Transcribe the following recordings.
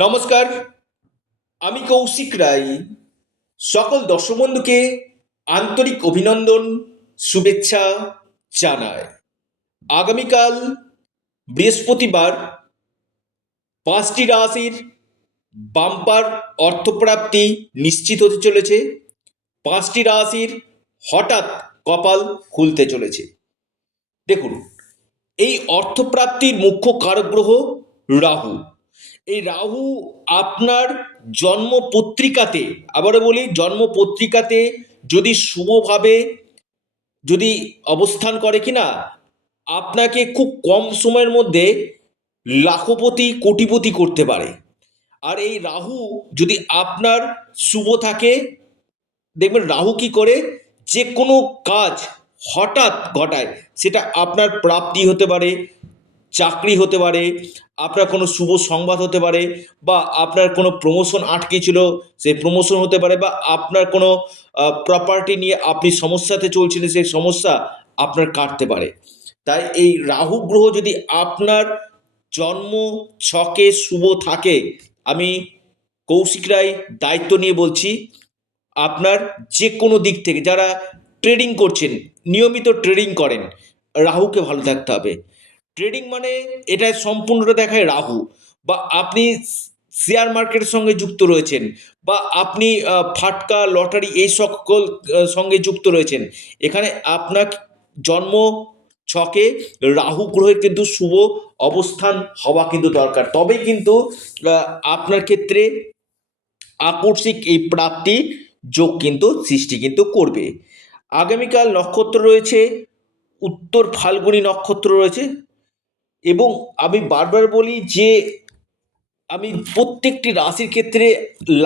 নমস্কার, আমি কৌশিক রায়। সকল দর্শক বন্ধুকে আন্তরিক অভিনন্দন, শুভেচ্ছা জানায়। আগামীকাল বৃহস্পতিবার 5টি রাশির বাম্পার অর্থপ্রাপ্তি নিশ্চিত হতে চলেছে। 5টি রাশির হঠাৎ কপাল খুলতে চলেছে। দেখুন, এই অর্থপ্রাপ্তির মুখ্য কারক গ্রহ রাহু। এই রাহু আপনার জন্ম পত্রিকাতে, আবারও বলি, জন্ম পত্রিকাতে যদি শুভভাবে যদি অবস্থান করে কিনা, আপনাকে খুব কম সময়ের মধ্যে লাখপতি কোটিপতি করতে পারে। আর এই রাহু যদি আপনার শুভ থাকে, দেখবেন রাহু কি করে, যে কোনো কাজ হঠাৎ ঘটায়। সেটা আপনার প্রাপ্তি হতে পারে, চাকরি হতে পারে, আপনার কোনো শুভ সংবাদ হতে পারে, বা আপনার কোনো প্রমোশন আটকে ছিল সেই প্রমোশন হতে পারে, বা আপনার কোনো প্রপার্টি নিয়ে আপনি সমস্যাতে চলছিলেন, সেই সমস্যা আপনার কাটতে পারে। তাই এই রাহু গ্রহ যদি আপনার জন্ম ছকে শুভ থাকে, আমি কৌশিক রায় দায়িত্ব নিয়ে বলছি, আপনার যে কোনো দিক থেকে যারা ট্রেডিং করছেন, নিয়মিত ট্রেডিং করেন, রাহুকে ভালো থাকতে হবে। ট্রেডিং মানে এটা সম্পূর্ণটা দেখায় রাহু। বা আপনি শেয়ার মার্কেটের সঙ্গে যুক্ত রয়েছেন, বা আপনি ফাটকা লটারি এই সকল সঙ্গে যুক্ত রয়েছেন, এখানে আপনার জন্ম ছকে রাহু গ্রহের কিন্তু শুভ অবস্থান হওয়া কিন্তু দরকার। তবেই কিন্তু আপনার ক্ষেত্রে আকস্মিক এই প্রাপ্তি যোগ কিন্তু সৃষ্টি কিন্তু করবে। আগামীকাল নক্ষত্র রয়েছে উত্তর ফাল্গুনী নক্ষত্র রয়েছে। এবং আমি বারবার বলি যে আমি প্রত্যেকটি রাশির ক্ষেত্রে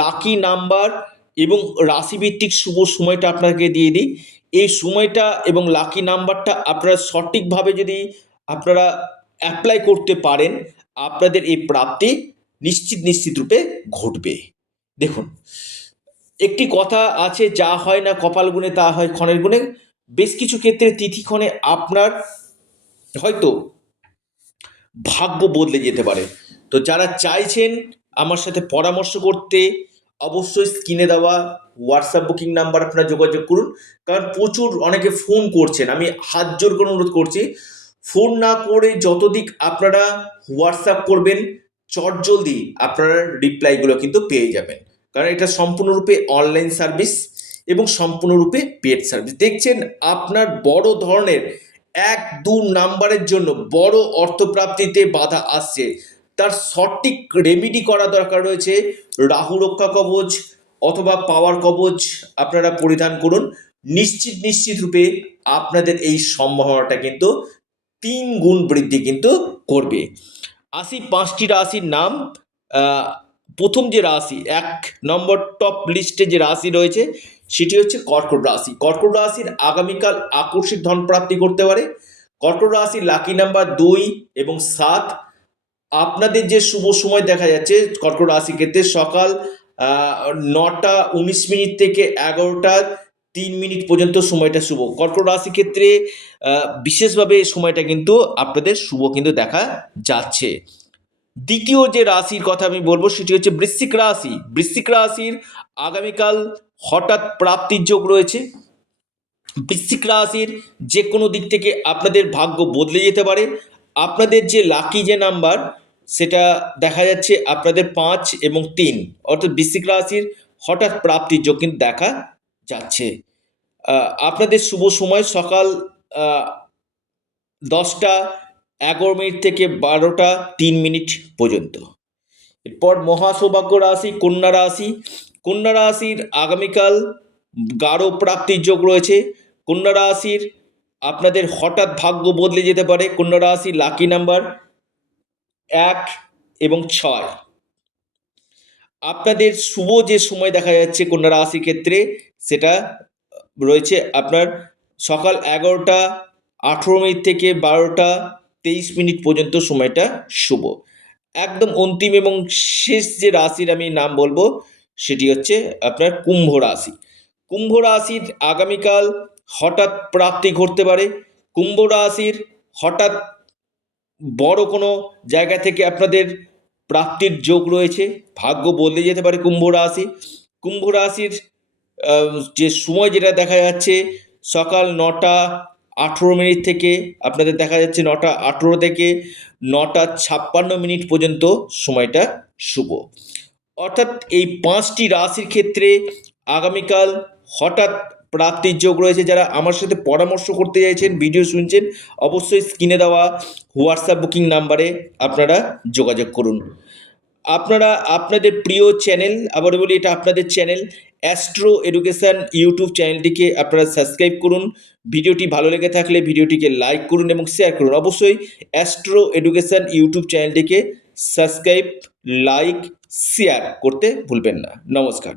লাকি নাম্বার এবং রাশিভিত্তিক শুভ সময়টা আপনাকে দিয়ে দিই। এই সময়টা এবং লাকি নাম্বারটা আপনারা সঠিকভাবে যদি আপনারা অ্যাপ্লাই করতে পারেন, আপনাদের এই প্রাপ্তি নিশ্চিত রূপে ঘটবে। দেখুন, একটি কথা আছে, যা হয় না কপাল গুণে তা হয় ক্ষণের গুণে। বেশ কিছু ক্ষেত্রে তিথিক্ষণে আপনার হয়তো ভাগ্য বদলে যেতে পারে। তো যারা চাইছেন আমার সাথে পরামর্শ করতে, অবশ্যই স্ক্রিনে দেওয়া হোয়াটসঅ্যাপ বুকিং নাম্বার আপনারা যোগাযোগ করুন। কারণ প্রচুর অনেকে ফোন করছেন, আমি হাত জোর করে অনুরোধ করছি, ফোন না করে যতদিক আপনারা হোয়াটসঅ্যাপ করবেন, চটজলদি আপনারা রিপ্লাইগুলো কিন্তু পেয়ে যাবেন। কারণ এটা সম্পূর্ণরূপে অনলাইন সার্ভিস এবং সম্পূর্ণরূপে পেড সার্ভিস। দেখছেন আপনার বড় ধরনের 1-2 নাম্বারের জন্য বড় অর্থপ্রাপ্তিতে বাধা আসছে, তার সঠিক রেমিডি করা দরকার রয়েছে। রাহু রক্ষা কবচ অথবা পাওয়ার কবচ আপনারা পরিধান করুন। নিশ্চিত রূপে আপনাদের এই সম্ভাবনাটা কিন্তু 3 গুণ বৃদ্ধি কিন্তু করবে। আসি 5টি রাশির নাম। প্রথম যে রাশি, 1 নম্বর টপ লিস্টে যে রাশি রয়েছে, সেটি হচ্ছে কর্কট রাশি। কর্কট রাশির আগামীকাল আকস্মিক ধন প্রাপ্তি করতে পারে। কর্কট রাশির লাকি নাম্বার 2 এবং 7। আপনাদের যে শুভ সময় দেখা যাচ্ছে কর্কট রাশির ক্ষেত্রে, সকাল 9টা 19 মিনিট থেকে 11টা 3 মিনিট পর্যন্ত সময়টা শুভ। কর্কট রাশির ক্ষেত্রে বিশেষভাবে সময়টা কিন্তু আপনাদের শুভ কিন্তু দেখা যাচ্ছে। দ্বিতীয় যে রাশির কথা আমি বলবো, সেটি হচ্ছে বৃশ্চিক রাশি। বৃশ্চিক রাশির আগামীকাল হঠাৎ প্রাপ্তির যোগ রয়েছে। বৃশ্চিক রাশির যে কোনো দিক থেকে আপনাদের ভাগ্য বদলে যেতে পারে। আপনাদের যে লাকি যে নাম্বার, সেটা দেখা যাচ্ছে আপনাদের 5 এবং 3, অর্থাৎ বৃশ্চিক রাশির হঠাৎ প্রাপ্তির যোগ কিন্তু দেখা যাচ্ছে। আপনাদের শুভ সময় সকাল 10টা 11 মিনিট থেকে 12টা 3 মিনিট পর্যন্ত। এরপর মহাসৌভাগ্য রাশি কন্যা রাশি। কন্যা রাশির আগামীকাল গাঢ় প্রাপ্তির যোগ রয়েছে। কন্যা রাশির আপনাদের হঠাৎ ভাগ্য বদলে যেতে পারে। কন্যা রাশির লাকি নাম্বার 1 এবং 6। আপনাদের শুভ যে সময় দেখা যাচ্ছে কন্যা রাশির ক্ষেত্রে, সেটা রয়েছে আপনার সকাল 11টা 18 মিনিট থেকে 12টা 23 মিনিট পর্যন্ত সময়টা শুভ। একদম অন্তিম এবং শেষ যে রাশির আমি নাম বলবো, সেটি হচ্ছে আপনার কুম্ভ রাশি। কুম্ভ রাশির আগামীকাল হঠাৎ প্রাপ্তি ঘটতে পারে। কুম্ভ রাশির হঠাৎ বড় কোনো জায়গা থেকে আপনাদের প্রাপ্তির যোগ রয়েছে। ভাগ্য বদলে যেতে পারে কুম্ভ রাশি। কুম্ভ রাশির যে সময় যেটা দেখা যাচ্ছে সকাল 9টা 18 মিনিট থেকে আপনাদের দেখা যাচ্ছে 9টা 18 থেকে 9টা 56 মিনিট পর্যন্ত সময়টা শুভ। অর্থাৎ এই 5টি রাশির ক্ষেত্রে আগামীকাল হঠাৎ প্রাপ্তির যোগ রয়েছে। যারা আমার সাথে পরামর্শ করতে চাইছেন, ভিডিও শুনছেন, অবশ্যই স্ক্রিনে দেওয়া হোয়াটসঅ্যাপ বুকিং নাম্বারে আপনারা যোগাযোগ করুন। আপনারা আপনাদের প্রিয় চ্যানেল, আবার বলি এটা আপনাদের চ্যানেল অ্যাস্ট্রো এডুকেশন ইউটিউব চ্যানেলটিকে আপনারা সাবস্ক্রাইব করুন। ভিডিওটি ভালো লেগে থাকলে ভিডিওটিকে লাইক করুন এবং শেয়ার করুন। অবশ্যই অ্যাস্ট্রো এডুকেশন ইউটিউব চ্যানেলটিকে সাবস্ক্রাইব, লাইক, শেয়ার করতে ভুলবেন না। নমস্কার।